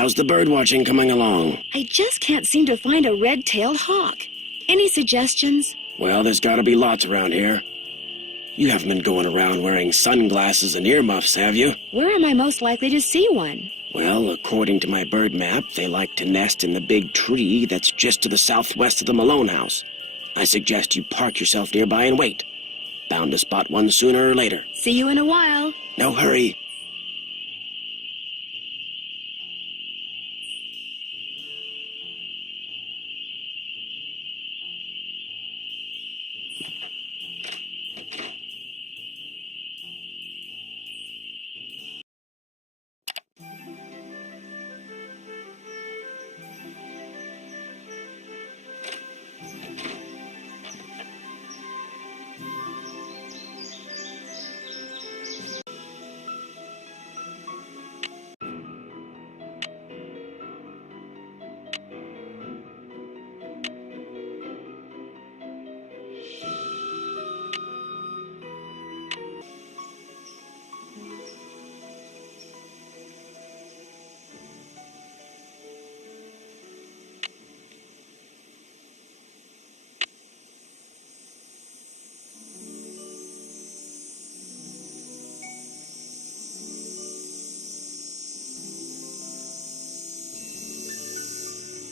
How's the bird watching coming along? I just can't seem to find a red-tailed hawk. Any suggestions? Well, there's gotta be lots around here. You haven't been going around wearing sunglasses and earmuffs, have you? Where am I most likely to see one? Well, according to my bird map, they like to nest in the big tree that's just to the southwest of the Malone house. I suggest you park yourself nearby and wait. Bound to spot one sooner or later. See you in a while. No hurry.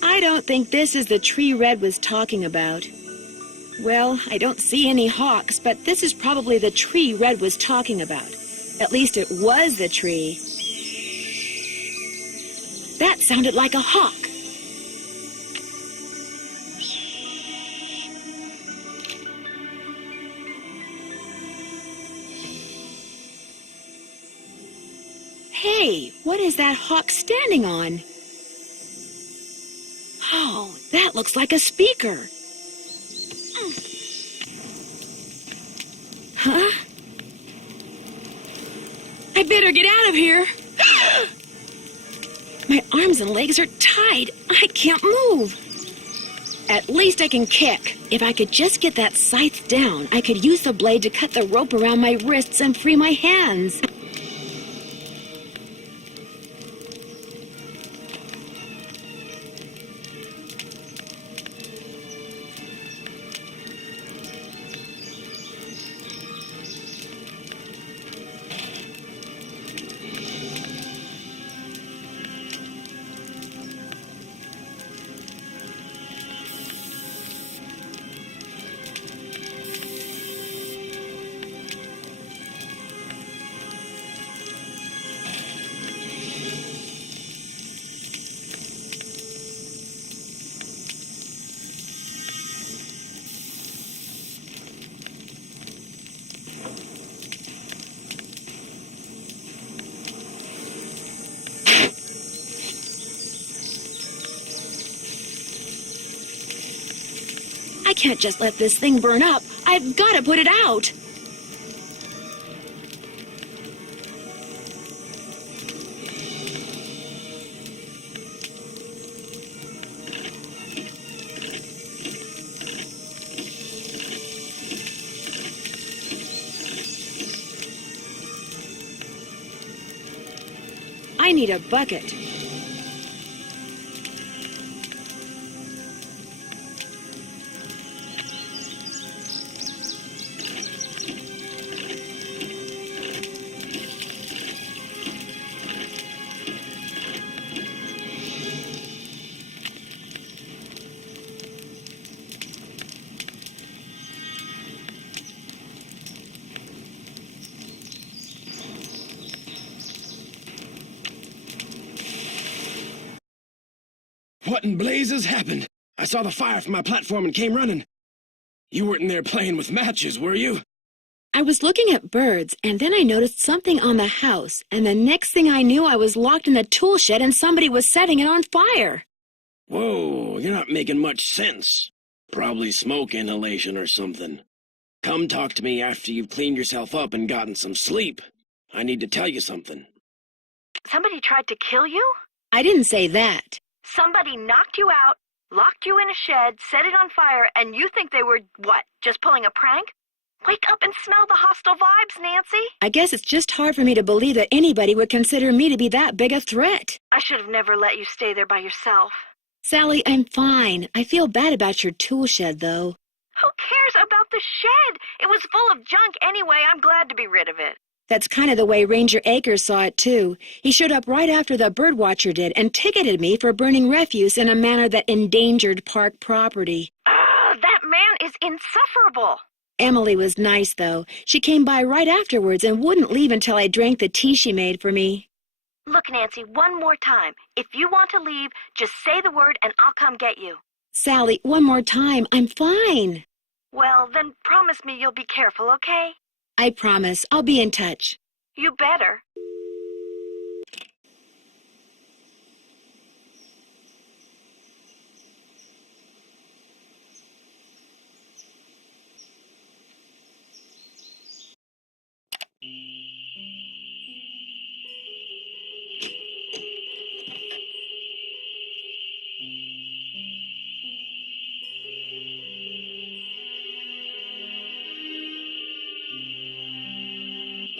I don't think this is the tree Red was talking about. Well, I don't see any hawks, but this is probably the tree Red was talking about. At least it was the tree. That sounded like a hawk. Hey, what is that hawk standing on? Oh, that looks like a speaker. Huh? I better get out of here. My arms and legs are tied. I can't move. At least I can kick. If I could just get that scythe down, I could use the blade to cut the rope around my wrists and free my hands. I can't just let this thing burn up. I've got to put it out. I need a bucket. What in blazes happened? I saw the fire from my platform and came running. You weren't in there playing with matches, were you? I was looking at birds, and then I noticed something on the house, and the next thing I knew, I was locked in the tool shed and somebody was setting it on fire. Whoa, you're not making much sense. Probably smoke inhalation or something. Come talk to me after you've cleaned yourself up and gotten some sleep. I need to tell you something. Somebody tried to kill you? I didn't say that. Somebody knocked you out, locked you in a shed, set it on fire, and you think they were, what, just pulling a prank? Wake up and smell the hostile vibes, Nancy. I guess it's just hard for me to believe that anybody would consider me to be that big a threat. I should have never let you stay there by yourself. Sally, I'm fine. I feel bad about your tool shed, though. Who cares about the shed? It was full of junk anyway. I'm glad to be rid of it. That's kind of the way Ranger Akers saw it, too. He showed up right after the birdwatcher did and ticketed me for burning refuse in a manner that endangered park property. That man is insufferable. Emily was nice, though. She came by right afterwards and wouldn't leave until I drank the tea she made for me. Look, Nancy, one more time. If you want to leave, just say the word and I'll come get you. Sally, one more time. I'm fine. Well, then promise me you'll be careful, okay? I promise. I'll be in touch. You better.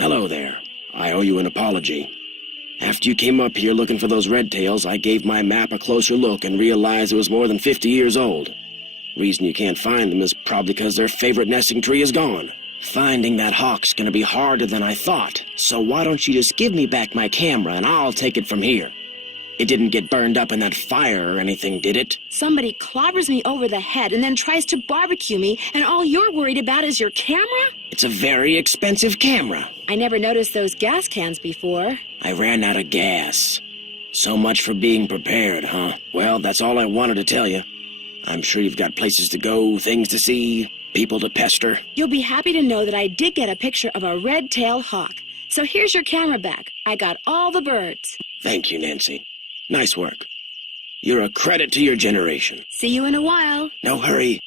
Hello there. I owe you an apology. After you came up here looking for those red tails, I gave my map a closer look and realized it was more than 50 years old. Reason you can't find them is probably because their favorite nesting tree is gone. Finding that hawk's gonna be harder than I thought, so why don't you just give me back my camera and I'll take it from here. It didn't get burned up in that fire or anything, did it? Somebody clobbers me over the head and then tries to barbecue me, and all you're worried about is your camera? It's a very expensive camera. I never noticed those gas cans before. I ran out of gas. So much for being prepared, huh? Well, that's all I wanted to tell you. I'm sure you've got places to go, things to see, people to pester. You'll be happy to know that I did get a picture of a red-tailed hawk. So here's your camera back. I got all the birds. Thank you, Nancy. Nice work. You're a credit to your generation. See you in a while. No hurry.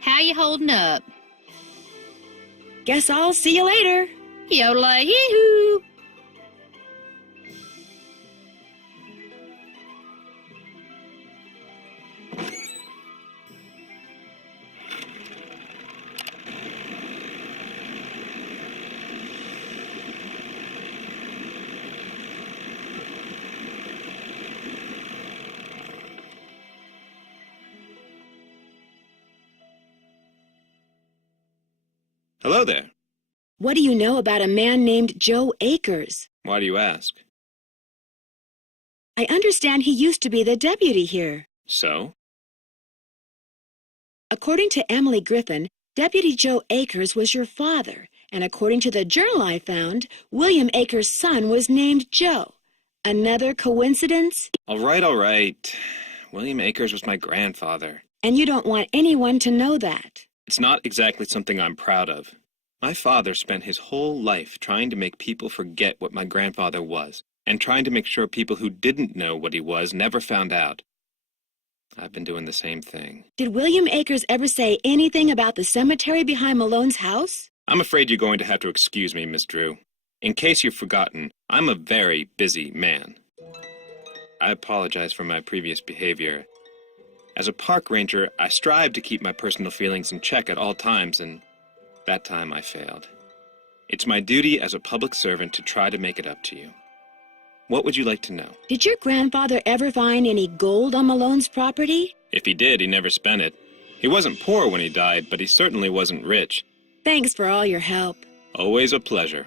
How you holding up? Guess I'll see you later. Yola yee-hoo! Hello there. What do you know about a man named Joe Akers? Why do you ask? I understand he used to be the deputy here. So? According to Emily Griffin, Deputy Joe Akers was your father, and according to the journal I found, William Akers' son was named Joe. Another coincidence? All right. William Akers was my grandfather. And you don't want anyone to know that. It's not exactly something I'm proud of. My father spent his whole life trying to make people forget what my grandfather was, and trying to make sure people who didn't know what he was never found out. I've been doing the same thing. Did William Akers ever say anything about the cemetery behind Malone's house? I'm afraid you're going to have to excuse me, Miss Drew. In case you've forgotten, I'm a very busy man. I apologize for my previous behavior. As a park ranger, I strive to keep my personal feelings in check at all times, and that time I failed. It's my duty as a public servant to try to make it up to you. What would you like to know? Did your grandfather ever find any gold on Malone's property? If he did, he never spent it. He wasn't poor when he died, but he certainly wasn't rich. Thanks for all your help. Always a pleasure.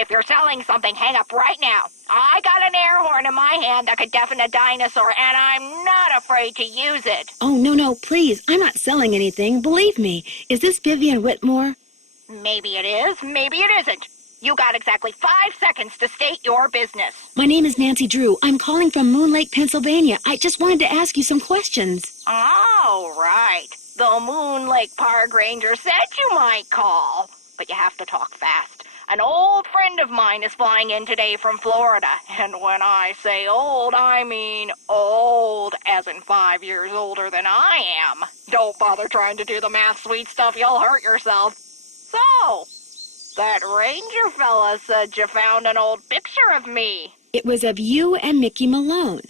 If you're selling something, hang up right now. I got an air horn in my hand that could deafen a dinosaur, and I'm not afraid to use it. Oh, no, please. I'm not selling anything. Believe me. Is this Vivian Whitmore? Maybe it is, maybe it isn't. You got exactly 5 seconds to state your business. My name is Nancy Drew. I'm calling from Moon Lake, Pennsylvania. I just wanted to ask you some questions. Oh, right. The Moon Lake Park Ranger said you might call. But you have to talk fast. An old friend of mine is flying in today from Florida. And when I say old, I mean old, as in 5 years older than I am. Don't bother trying to do the math, sweet stuff. You'll hurt yourself. So, that ranger fella said you found an old picture of me. It was of you and Mickey Malone.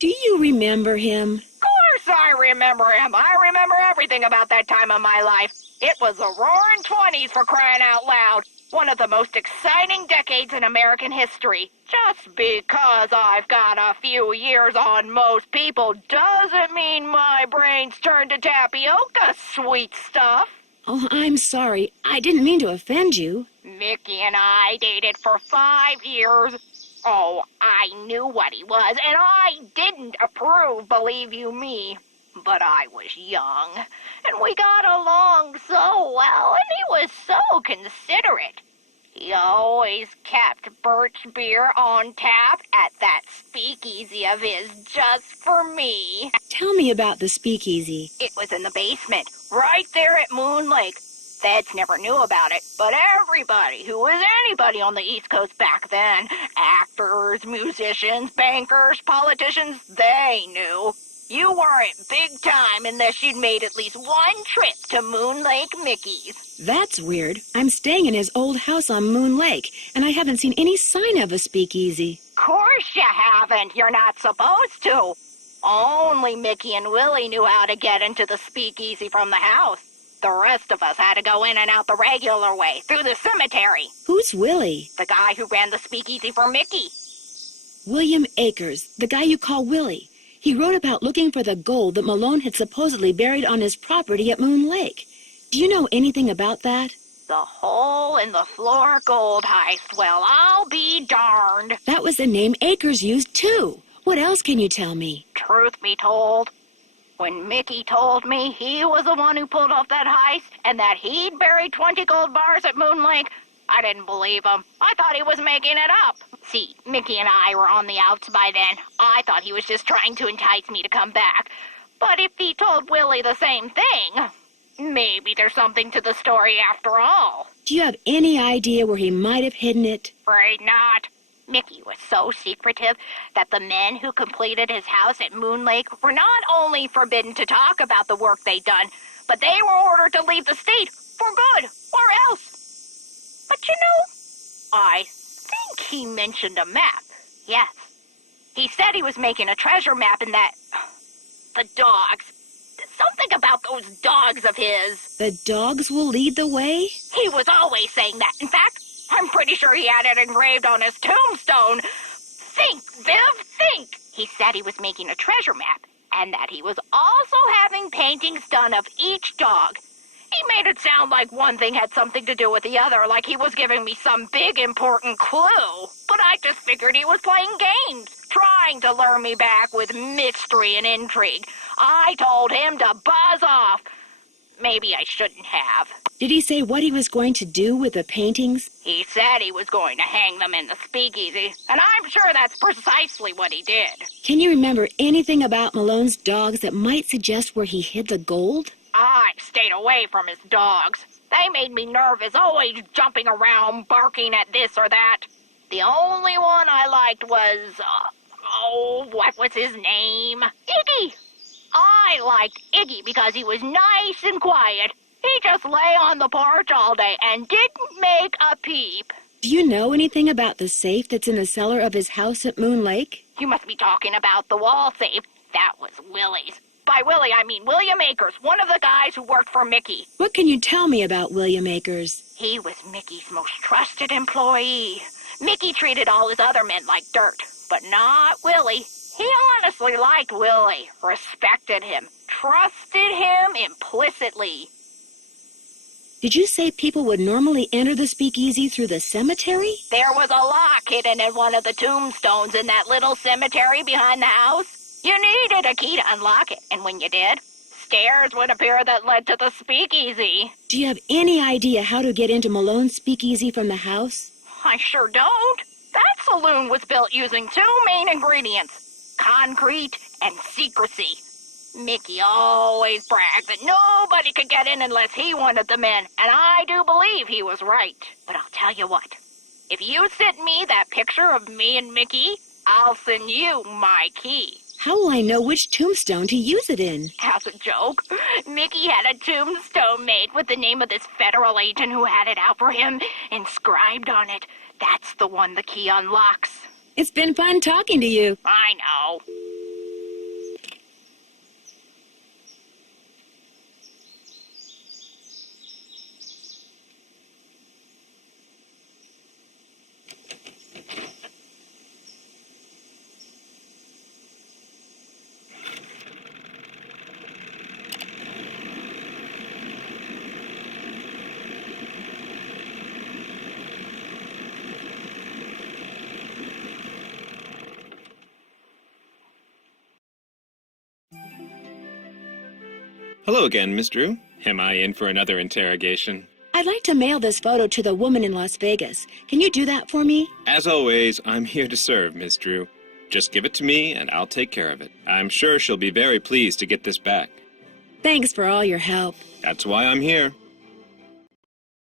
Do you remember him? Of course I remember him. I remember everything about that time of my life. It was the roaring 20s, for crying out loud. One of the most exciting decades in American history. Just because I've got a few years on most people doesn't mean my brain's turned to tapioca, sweet stuff. Oh, I'm sorry. I didn't mean to offend you. Mickey and I dated for 5 years. Oh, I knew what he was, and I didn't approve, believe you me. But I was young, and we got along so well, and he was so considerate. He always kept birch beer on tap at that speakeasy of his just for me. Tell me about the speakeasy. It was in the basement, right there at Moon Lake. Feds never knew about it, but everybody who was anybody on the East Coast back then, actors, musicians, bankers, politicians, they knew. You weren't big time unless you'd made at least one trip to Moon Lake Mickey's. That's weird. I'm staying in his old house on Moon Lake, and I haven't seen any sign of a speakeasy. Course you haven't. You're not supposed to. Only Mickey and Willie knew how to get into the speakeasy from the house. The rest of us had to go in and out the regular way, through the cemetery. Who's Willie? The guy who ran the speakeasy for Mickey. William Akers, the guy you call Willie. He wrote about looking for the gold that Malone had supposedly buried on his property at Moon Lake. Do you know anything about that? The hole in the floor gold heist. Well, I'll be darned. That was the name Akers used, too. What else can you tell me? Truth be told, when Mickey told me he was the one who pulled off that heist and that he'd buried 20 gold bars at Moon Lake, I didn't believe him. I thought he was making it up. See, Mickey and I were on the outs by then. I thought he was just trying to entice me to come back. But if he told Willie the same thing, maybe there's something to the story after all. Do you have any idea where he might have hidden it? Afraid not. Mickey was so secretive that the men who completed his house at Moon Lake were not only forbidden to talk about the work they'd done, but they were ordered to leave the state for good, or else. But you know, I think he mentioned a map. Yes. He said he was making a treasure map and that... the dogs. Something about those dogs of his. The dogs will lead the way? He was always saying that. In fact, I'm pretty sure he had it engraved on his tombstone. Think, Viv, think! He said he was making a treasure map and that he was also having paintings done of each dog. He made it sound like one thing had something to do with the other, like he was giving me some big important clue. But I just figured he was playing games, trying to lure me back with mystery and intrigue. I told him to buzz off. Maybe I shouldn't have. Did he say what he was going to do with the paintings? He said he was going to hang them in the speakeasy, and I'm sure that's precisely what he did. Can you remember anything about Malone's dogs that might suggest where he hid the gold? I stayed away from his dogs. They made me nervous, always jumping around, barking at this or that. The only one I liked was, what was his name? Iggy! I liked Iggy because he was nice and quiet. He just lay on the porch all day and didn't make a peep. Do you know anything about the safe that's in the cellar of his house at Moon Lake? You must be talking about the wall safe. That was Willie's. By Willie, I mean William Akers, one of the guys who worked for Mickey. What can you tell me about William Akers? He was Mickey's most trusted employee. Mickey treated all his other men like dirt, but not Willie. He honestly liked Willie, respected him, trusted him implicitly. Did you say people would normally enter the speakeasy through the cemetery? There was a lock hidden in one of the tombstones in that little cemetery behind the house. You needed a key to unlock it, and when you did, stairs would appear that led to the speakeasy. Do you have any idea how to get into Malone's speakeasy from the house? I sure don't. That saloon was built using two main ingredients, concrete and secrecy. Mickey always bragged that nobody could get in unless he wanted them in, and I do believe he was right. But I'll tell you what, if you send me that picture of me and Mickey, I'll send you my key. How will I know which tombstone to use it in? As a joke, Mickey had a tombstone made with the name of this federal agent who had it out for him inscribed on it. That's the one the key unlocks. It's been fun talking to you. I know. Hello again, Miss Drew. Am I in for another interrogation? I'd like to mail this photo to the woman in Las Vegas. Can you do that for me? As always, I'm here to serve, Miss Drew. Just give it to me, and I'll take care of it. I'm sure she'll be very pleased to get this back. Thanks for all your help. That's why I'm here.